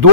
2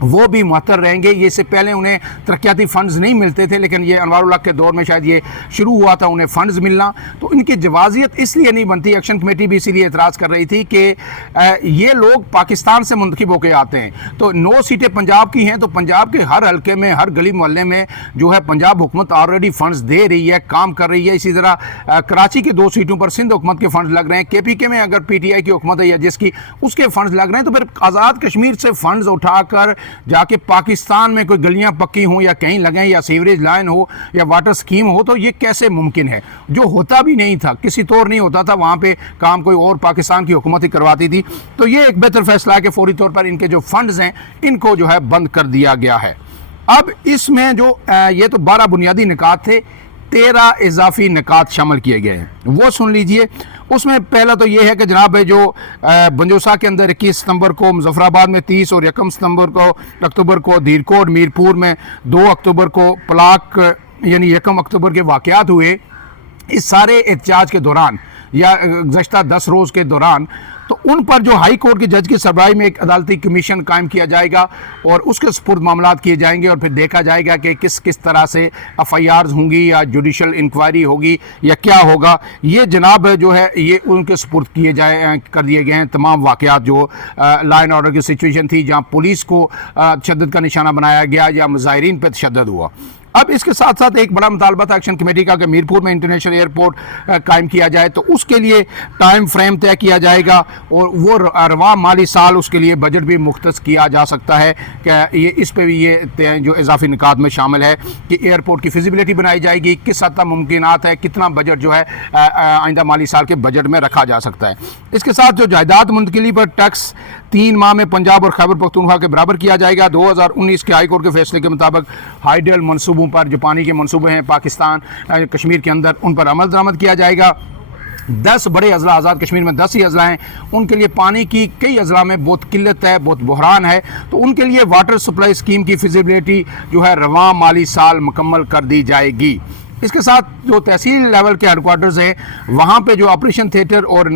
وہ بھی معطل رہیں گے. یہ اس سے پہلے انہیں ترقیاتی فنڈز نہیں ملتے تھے، لیکن یہ انوار اللہ کے دور میں شاید یہ شروع ہوا تھا انہیں فنڈز ملنا. تو ان کی جوازیت اس لیے نہیں بنتی. ایکشن کمیٹی بھی اسی لیے اعتراض کر رہی تھی کہ یہ لوگ پاکستان سے منتخب ہو کے آتے ہیں، تو 9 سیٹیں پنجاب کی ہیں، تو پنجاب کے ہر حلقے میں، ہر گلی محلے میں جو ہے پنجاب حکومت آلریڈی فنڈز دے رہی ہے، کام کر رہی ہے. اسی طرح کراچی کے 2 سیٹوں پر سندھ حکومت کے فنڈز لگ رہے ہیں. کے پی کے میں اگر پی ٹی آئی کی حکومت ہے یا جس کی، اس کے فنڈز لگ رہے ہیں. تو پھر آزاد کشمیر سے فنڈز اٹھا کر جا کے پاکستان میں کوئی گلیاں پکی ہوں یا کہیں لگیں یا سیوریج لائن ہو یا واٹر سکیم ہو، تو یہ کیسے ممکن ہے؟ جو ہوتا بھی نہیں تھا، کسی طور نہیں ہوتا تھا، وہاں پہ کام کوئی اور پاکستان کی حکومت ہی کرواتی تھی. تو یہ ایک بہتر فیصلہ ہے کہ فوری طور پر ان کے جو فنڈز ہیں ان کو جو ہے بند کر دیا گیا ہے. اب اس میں جو یہ تو 12 بنیادی نکات تھے، 13 اضافی نکات شامل کیے گئے ہیں، وہ سن لیجئے. اس میں پہلا تو یہ ہے کہ جناب جو بنجوسا کے اندر 21 ستمبر کو، مظفر آباد میں 30 اور 1 اکتوبر کو دھیرکوٹ میرپور میں 2 اکتوبر کو پلاک یعنی 1 اکتوبر کے واقعات ہوئے. اس سارے احتجاج کے دوران یا گزشتہ 10 روز کے دوران تو ان پر جو ہائی کورٹ کے جج کی سربراہی میں ایک عدالتی کمیشن قائم کیا جائے گا اور اس کے سپرد معاملات کیے جائیں گے، اور پھر دیکھا جائے گا کہ کس طرح سے ایف آئی آرز ہوں گی یا جوڈیشل انکوائری ہوگی یا کیا ہوگا. یہ جناب جو ہے یہ ان کے سپرد کر دیے گئے ہیں تمام واقعات جو لا اینڈ آرڈر کی سچویشن تھی، جہاں پولیس کو تشدد کا نشانہ بنایا گیا یا مظاہرین پہ تشدد ہوا. اب اس کے ساتھ ساتھ ایک بڑا مطالبہ تھا ایکشن کمیٹی کا کہ میرپور میں انٹرنیشنل ایئرپورٹ قائم کیا جائے. تو اس کے لیے ٹائم فریم طے کیا جائے گا اور وہ رواں مالی سال اس کے لیے بجٹ بھی مختص کیا جا سکتا ہے کہ یہ اس پہ بھی یہ جو اضافی نکات میں شامل ہے کہ ایئرپورٹ کی فیزیبلٹی بنائی جائے گی، کس حد تک ممکنات ہے، کتنا بجٹ جو ہے آئندہ مالی سال کے بجٹ میں رکھا جا سکتا ہے. اس کے ساتھ جو جائیداد منتقلی پر ٹیکس 3 ماہ میں پنجاب اور خیبر پختونخوا کے برابر کیا جائے گا. 2019 کے ہائی کورٹ کے فیصلے کے مطابق ہائیڈل منصوبوں پر، جو پانی کے منصوبے ہیں پاکستان کشمیر کے اندر، ان پر عمل درآمد کیا جائے گا. 10 بڑے اضلاع، آزاد کشمیر میں 10 ہی اضلاع ہیں، ان کے لیے پانی کی کئی اضلاع میں بہت قلت ہے، بہت بحران ہے. تو ان کے لیے واٹر سپلائی اسکیم کی فیزیبلٹی جو ہے رواں مالی سال مکمل کر دی جائے گی. اس کے ساتھ جو تحصیل لیول کے ہیڈ کوارٹرز ہیں وہاں پہ جو آپریشن تھیٹر اور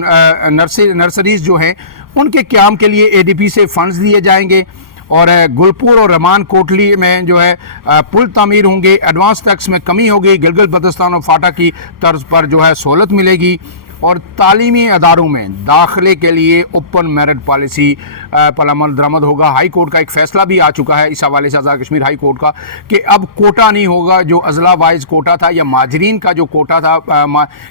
نرسریز جو ہیں ان کے قیام کے لیے اے ڈی پی سے فنڈز دیے جائیں گے. اور گلپور اور رحمان کوٹلی میں جو ہے پل تعمیر ہوں گے. ایڈوانس ٹیکس میں کمی ہوگی. گلگت بلتستان اور فاٹا کی طرز پر جو ہے سہولت ملے گی. اور تعلیمی اداروں میں داخلے کے لیے اوپن میرٹ پالیسی پر عمل درآمد ہوگا. ہائی کورٹ کا ایک فیصلہ بھی آ چکا ہے اس حوالے سے، آزاد کشمیر ہائی کورٹ کا، کہ اب کوٹا نہیں ہوگا. جو اضلاع وائز کوٹا تھا یا مہاجرین کا جو کوٹا تھا،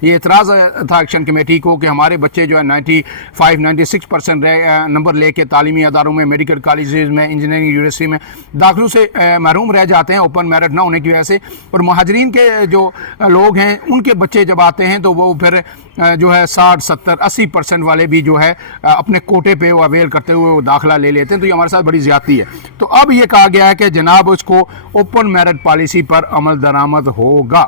یہ اعتراض تھا ایکشن کمیٹی کو کہ ہمارے بچے جو ہے 95-96% نمبر لے کے تعلیمی اداروں میں، میڈیکل کالجز میں، انجینئرنگ یونیورسٹی میں داخلوں سے محروم رہ جاتے ہیں اوپن میرٹ نہ ہونے کی وجہ سے. اور مہاجرین کے جو لوگ ہیں ان کے بچے جب آتے ہیں تو وہ پھر جو ہے 60-70-80% والے بھی جو ہے اپنے کوٹے پہ وہ اویل کرتے ہوئے وہ داخلہ لے لیتے ہیں. تو یہ ہمارے ساتھ بڑی زیادتی ہے. تو اب یہ کہا گیا ہے کہ جناب اس کو اوپن میرٹ پالیسی پر عمل درآمد ہوگا.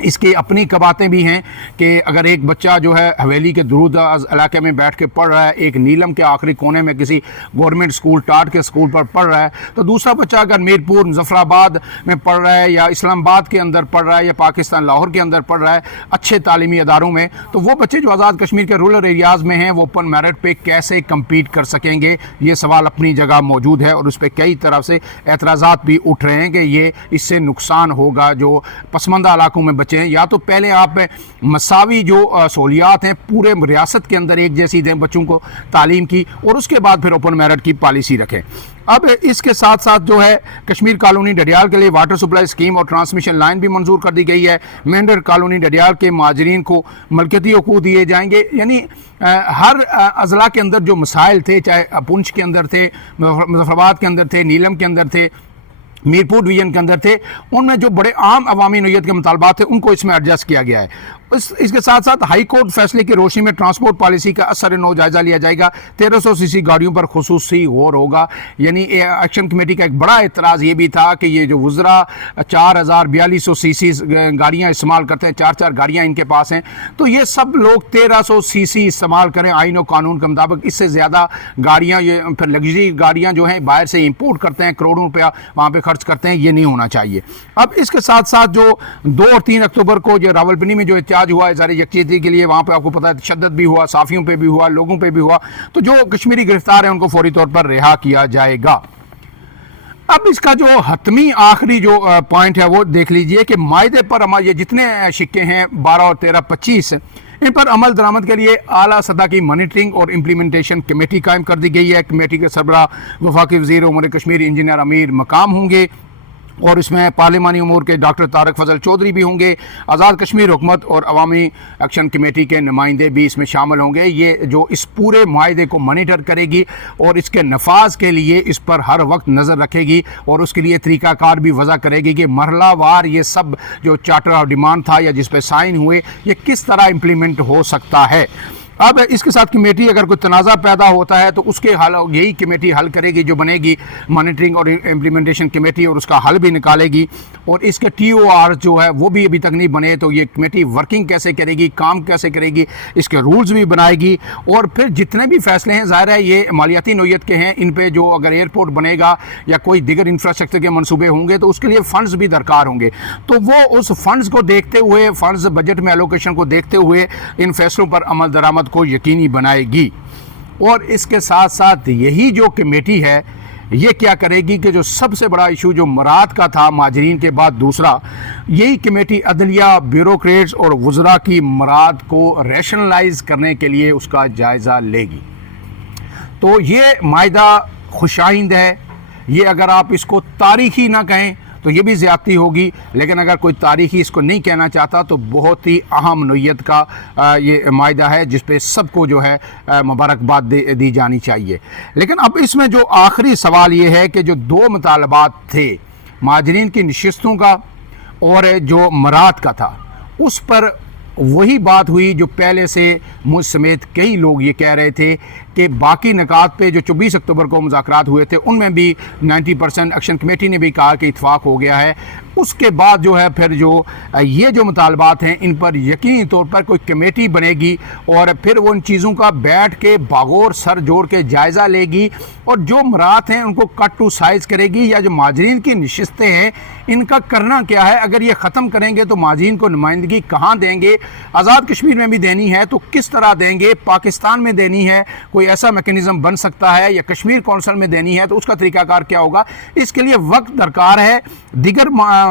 اس کی اپنی کباتیں بھی ہیں کہ اگر ایک بچہ جو ہے حویلی کے درود علاقے میں بیٹھ کے پڑھ رہا ہے، ایک نیلم کے آخری کونے میں کسی گورنمنٹ سکول ٹاٹ کے سکول پر پڑھ رہا ہے، تو دوسرا بچہ اگر میرپور مظفر آباد میں پڑھ رہا ہے یا اسلام آباد کے اندر پڑھ رہا ہے یا پاکستان لاہور کے اندر پڑھ رہا ہے اچھے تعلیمی اداروں میں، تو وہ بچے جو آزاد کشمیر کے رورل ایریاز میں ہیں وہ اوپن میرٹ پہ کیسے کمپیٹ کر سکیں گے؟ یہ سوال اپنی جگہ موجود ہے اور اس پہ کئی طرف سے اعتراضات بھی اٹھ رہے ہیں کہ یہ اس سے نقصان ہوگا جو پسماندہ علاقوں میں بچے ہیں. یا تو پہلے آپ مساوی جو سہولیات ہیں پورے ریاست کے اندر ایک جیسی دیں بچوں کو تعلیم کی، اور اس کے بعد پھر اوپن میرٹ کی پالیسی رکھیں. اب اس کے ساتھ ساتھ جو ہے کشمیر کالونی ڈڈیال کے لیے واٹر سپلائی اسکیم اور ٹرانسمیشن لائن بھی منظور کر دی گئی ہے. مینڈر کالونی ڈڈیال کے مہاجرین کو ملکیتی حقوق دیے جائیں گے. یعنی ہر اضلاع کے اندر جو مسائل تھے، چاہے پونچھ کے اندر تھے، مظفر آباد کے اندر تھے، نیلم کے اندر تھے، میرپور ڈویژن کے اندر تھے، ان میں جو بڑے عام عوامی نوعیت کے مطالبات تھے ان کو اس میں ایڈجسٹ کیا گیا ہے. اس کے ساتھ ساتھ ہائی کورٹ فیصلے کی روشنی میں ٹرانسپورٹ پالیسی کا اثر نو جائزہ لیا جائے گا. 1300 سی سی گاڑیوں پر خصوصی غور ہوگا. یعنی ایکشن کمیٹی کا ایک بڑا اعتراض یہ بھی تھا کہ یہ جو وزراء 4200 سی سی گاڑیاں استعمال کرتے ہیں، 4 گاڑیاں ان کے پاس ہیں، تو یہ سب لوگ 1300 سی سی استعمال کریں آئین و قانون کے مطابق. اس سے زیادہ گاڑیاں، یہ پھر لگژری گاڑیاں جو ہیں باہر سے امپورٹ کرتے ہیں، کروڑوں روپیہ وہاں پہ خرچ کرتے ہیں، یہ نہیں ہونا چاہیے. اب اس کے ساتھ ساتھ جو 2 اور 3 اکتوبر کو جو راولپنڈی میں جو احتجاج ہوا اظہار یکجہتی کے لیے، وہاں پہ آپ کو پتہ ہے تشدد بھی ہوا، صحافیوں پہ بھی ہوا، لوگوں پہ بھی ہوا. تو جو کشمیری گرفتار ہیں ان کو فوری طور پر رہا کیا جائے گا. اب اس کا جو حتمی آخری جو پوائنٹ ہے وہ دیکھ لیجئے کہ معاہدے پر یہ جتنے شکے ہیں 12 اور 13 25 ان پر عمل درآمد کے لیے اعلیٰ سطح کی مانیٹرنگ اور امپلیمنٹیشن کمیٹی قائم کر دی گئی ہے۔ کمیٹی کے سربراہ وفاقی وزیر امور کشمیر انجینئر امیر مقام ہوں گے اور اس میں پارلیمانی امور کے ڈاکٹر طارق فضل چودھری بھی ہوں گے۔ آزاد کشمیر حکومت اور عوامی ایکشن کمیٹی کے نمائندے بھی اس میں شامل ہوں گے۔ یہ جو اس پورے معاہدے کو مانیٹر کرے گی اور اس کے نفاذ کے لیے اس پر ہر وقت نظر رکھے گی اور اس کے لیے طریقہ کار بھی وضع کرے گی کہ مرحلہ وار یہ سب جو چارٹر آف ڈیمانڈ تھا یا جس پہ سائن ہوئے یہ کس طرح امپلیمنٹ ہو سکتا ہے۔ اب اس کے ساتھ کمیٹی اگر کوئی تنازع پیدا ہوتا ہے تو اس کے حل یہی کمیٹی حل کرے گی جو بنے گی مانیٹرنگ اور امپلیمنٹیشن کمیٹی، اور اس کا حل بھی نکالے گی۔ اور اس کے ٹی او آر جو ہے وہ بھی ابھی تک نہیں بنے، تو یہ کمیٹی ورکنگ کیسے کرے گی، کام کیسے کرے گی، اس کے رولز بھی بنائے گی۔ اور پھر جتنے بھی فیصلے ہیں ظاہر ہے یہ مالیاتی نوعیت کے ہیں، ان پہ جو اگر ایئرپورٹ بنے گا یا کوئی دیگر انفراسٹرکچر کے منصوبے ہوں گے تو اس کے لیے فنڈز بھی درکار ہوں گے، تو وہ اس فنڈز کو دیکھتے ہوئے، فنڈز بجٹ میں ایلوکیشن کو دیکھتے ہوئے ان فیصلوں پر عمل درآمد کو یقینی بنائے گی۔ اور اس کے ساتھ ساتھ یہی جو کمیٹی ہے یہ کیا کرے گی کہ جو سب سے بڑا ایشو جو مراد کا تھا مہاجرین کے بعد دوسرا، یہی کمیٹی عدلیہ، بیوروکریٹس اور وزراء کی مراد کو ریشنلائز کرنے کے لیے اس کا جائزہ لے گی۔ تو یہ معاہدہ خوشائند ہے، یہ اگر آپ اس کو تاریخی نہ کہیں تو یہ بھی زیادتی ہوگی، لیکن اگر کوئی تاریخی اس کو نہیں کہنا چاہتا تو بہت ہی اہم نوعیت کا یہ معاہدہ ہے جس پہ سب کو جو ہے مبارکباد دی جانی چاہیے۔ لیکن اب اس میں جو آخری سوال یہ ہے کہ جو دو مطالبات تھے مہاجرین کی نشستوں کا اور جو مراد کا تھا، اس پر وہی بات ہوئی جو پہلے سے مجھ سمیت کئی لوگ یہ کہہ رہے تھے کہ باقی نکات پہ جو 24 اکتوبر کو مذاکرات ہوئے تھے ان میں بھی 90% ایکشن کمیٹی نے بھی کہا کہ اتفاق ہو گیا ہے۔ اس کے بعد جو ہے پھر جو یہ جو مطالبات ہیں ان پر یقینی طور پر کوئی کمیٹی بنے گی اور پھر وہ ان چیزوں کا بیٹھ کے باغور سر جوڑ کے جائزہ لے گی اور جو مراد ہیں ان کو کٹ ٹو سائز کرے گی، یا جو مہاجرین کی نشستیں ہیں ان کا کرنا کیا ہے، اگر یہ ختم کریں گے تو مہاجرین کو نمائندگی کہاں دیں گے، آزاد کشمیر میں بھی دینی ہے تو کس طرح دیں گے، پاکستان میں دینی ہے کوئی ایسا میکنزم بن سکتا ہے، یا کشمیر کونسل میں دینی ہے تو اس کا طریقہ کار کیا ہوگا۔ اس کے لیے وقت درکار ہے، دیگر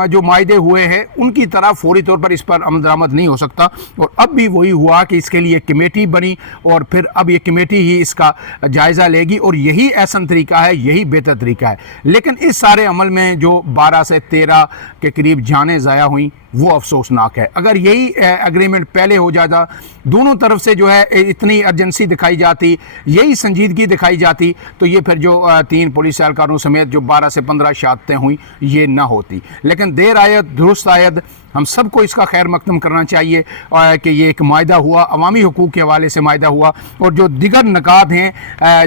جو معاہدے ہوئے ہیں ان کی طرح فوری طور پر اس پر عمل درآمد نہیں ہو سکتا۔ اور اب بھی وہی ہوا کہ اس کے لیے کمیٹی بنی اور پھر اب یہ کمیٹی ہی اس کا جائزہ لے گی اور یہی احسن طریقہ ہے، یہی بہتر طریقہ ہے۔ لیکن اس سارے عمل میں جو 12 سے 13 کے قریب جانیں ضائع ہوئیں وہ افسوسناک ہے۔ اگر یہی ایگریمنٹ پہلے ہو جاتا، دونوں طرف سے جو ہے اتنی ارجنسی دکھائی جاتی، یہی سنجیدگی دکھائی جاتی، تو یہ پھر جو 3 پولیس اہلکاروں سمیت جو 12 سے 15 شہادتیں ہوئیں یہ نہ ہوتی۔ لیکن دیر آید درست آید، ہم سب کو اس کا خیر مقدم کرنا چاہیے کہ یہ ایک معاہدہ ہوا، عوامی حقوق کے حوالے سے معاہدہ ہوا، اور جو دیگر نکات ہیں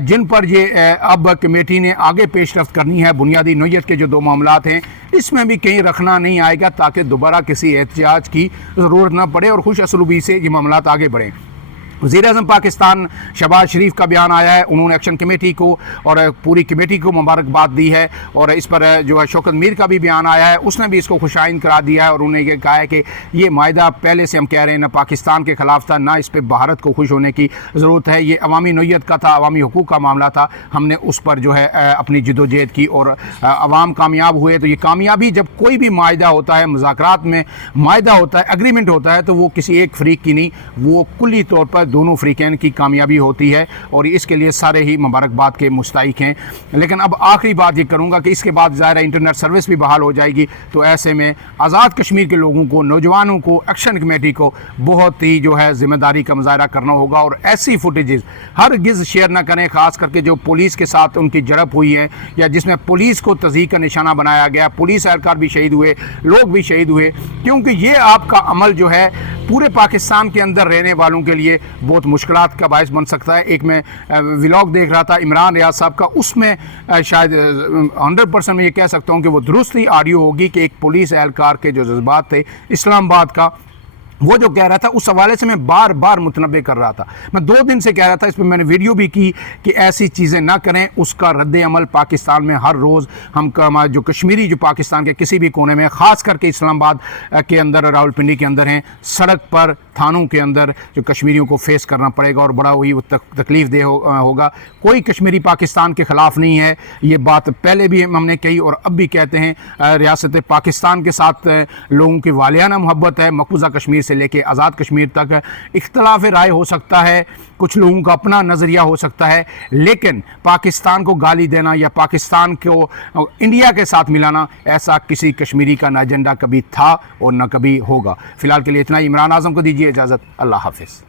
جن پر یہ اب کمیٹی نے آگے پیش رفت کرنی ہے، بنیادی نوعیت کے جو 2 معاملات ہیں اس میں بھی کہیں رکھنا نہیں آئے گا تاکہ دوبارہ کسی احتجاج کی ضرورت نہ پڑے اور خوش اسلوبی سے یہ معاملات آگے بڑھیں۔ وزیر اعظم پاکستان شہباز شریف کا بیان آیا ہے، انہوں نے ایکشن کمیٹی کو اور پوری کمیٹی کو مبارکباد دی ہے، اور اس پر جو ہے شوکت میر کا بھی بیان آیا ہے، اس نے بھی اس کو خوشائند قرار دیا ہے اور انہوں نے یہ کہا ہے کہ یہ معاہدہ پہلے سے ہم کہہ رہے ہیں نہ پاکستان کے خلاف تھا، نہ اس پہ بھارت کو خوش ہونے کی ضرورت ہے، یہ عوامی نوعیت کا تھا، عوامی حقوق کا معاملہ تھا، ہم نے اس پر جو ہے اپنی جد و جہد کی اور عوام کامیاب ہوئے۔ تو یہ کامیابی جب کوئی بھی معاہدہ ہوتا ہے، مذاکرات میں معاہدہ ہوتا ہے، ایگریمنٹ ہوتا ہے، تو وہ کسی ایک فریق کی نہیں، وہ کلی طور پر دونوں فریقین کی کامیابی ہوتی ہے اور اس کے لیے سارے ہی مبارکباد کے مستحق ہیں۔ لیکن اب آخری بات یہ کروں گا کہ اس کے بعد ظاہر انٹرنیٹ سروس بھی بحال ہو جائے گی، تو ایسے میں آزاد کشمیر کے لوگوں کو، نوجوانوں کو، ایکشن کمیٹی کو بہت ہی جو ہے ذمہ داری کا مظاہرہ کرنا ہوگا اور ایسی فوٹیجز ہرگز شیئر نہ کریں، خاص کر کے جو پولیس کے ساتھ ان کی جھڑپ ہوئی ہے یا جس میں پولیس کو تضحیک کا نشانہ بنایا گیا، پولیس اہلکار بھی شہید ہوئے، لوگ بھی شہید ہوئے، کیونکہ یہ آپ کا عمل جو ہے پورے پاکستان کے اندر رہنے والوں کے لیے بہت مشکلات کا باعث بن سکتا ہے۔ ایک میں ولاگ دیکھ رہا تھا عمران ریاض صاحب کا، اس میں شاید 100% میں یہ کہہ سکتا ہوں کہ وہ درست ہی آڈیو ہوگی کہ ایک پولیس اہلکار کے جو جذبات تھے اسلام آباد کا، وہ جو کہہ رہا تھا اس حوالے سے میں بار بار متنبع کر رہا تھا، میں 2 دن سے کہہ رہا تھا، اس پہ میں نے ویڈیو بھی کی کہ ایسی چیزیں نہ کریں. اس کا رد عمل پاکستان میں ہر روز ہم جو کشمیری جو پاکستان کے کسی بھی کونے میں، خاص کر کے اسلام آباد کے اندر، راولپنڈی کے اندر ہیں، سڑک پر تھانوں کے اندر جو کشمیریوں کو فیس کرنا پڑے گا اور بڑا وہی تکلیف دہ ہوگا. کوئی کشمیری پاکستان کے خلاف نہیں ہے، یہ بات پہلے بھی ہم نے کہی اور اب بھی کہتے ہیں. ریاست پاکستان کے ساتھ لوگوں کی والیانہ محبت ہے، مقبوضہ کشمیر سے لے کے آزاد کشمیر تک. اختلاف رائے ہو سکتا ہے، کچھ لوگوں کا اپنا نظریہ ہو سکتا ہے، لیکن پاکستان کو گالی دینا یا پاکستان کو انڈیا کے ساتھ ملانا، ایسا کسی کشمیری کا نہ ایجنڈا کبھی تھا اور نہ کبھی ہوگا. فی الحال کے لیے اتنا ہی. عمران اعظم کو دیجیے اجازت. اللہ حافظ.